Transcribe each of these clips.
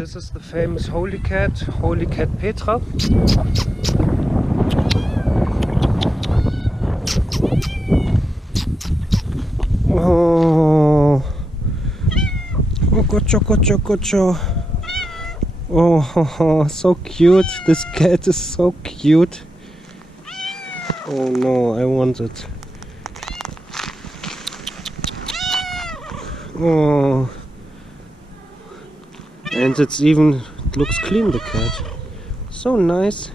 this is the famous holy cat Petra. Oh, Gocho. Oh, so cute. This cat is so cute. Oh no, I want it. Oh, and it looks clean, the cat. So nice.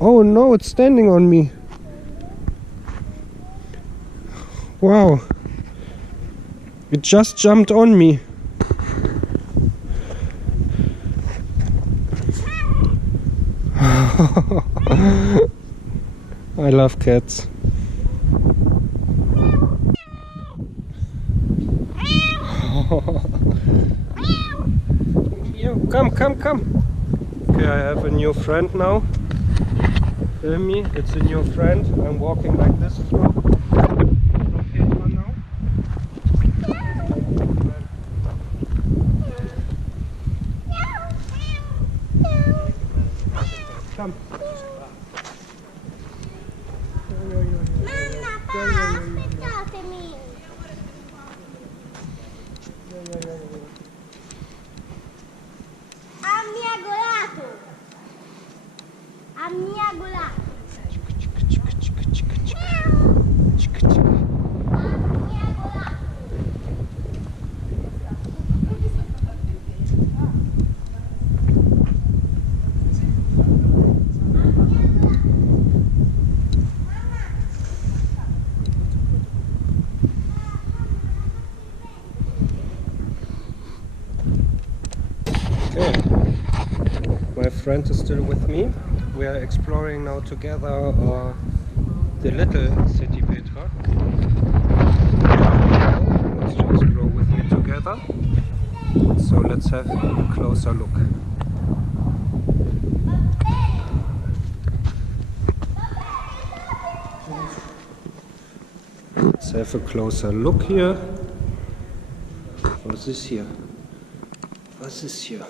Oh no, it's standing on me. Wow, it just jumped on me. I love cats. Come. Okay, I have a new friend now. Film me, it's a new friend. I'm walking like this through. Petra now. Come. Mamma, aspettatemi! Ammiagolato! Okay, my friend is still with me. We are exploring now together the little city Petra. Wants to explore with me together. So let's have a closer look. Let's have a closer look here. What is here? What is here?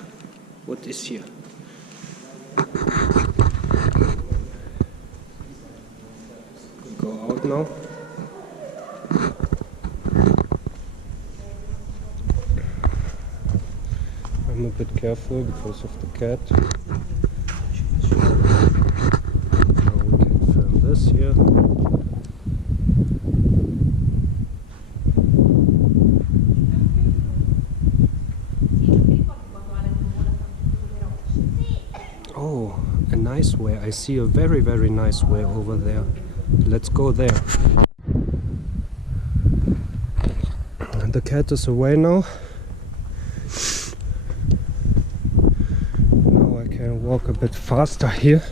What is here? Go out now. I'm a bit careful because of the cat. Now we can film this here. Oh, a nice way. I see a very, very nice way over there. Let's go there. The cat is away now. Now I can walk a bit faster here.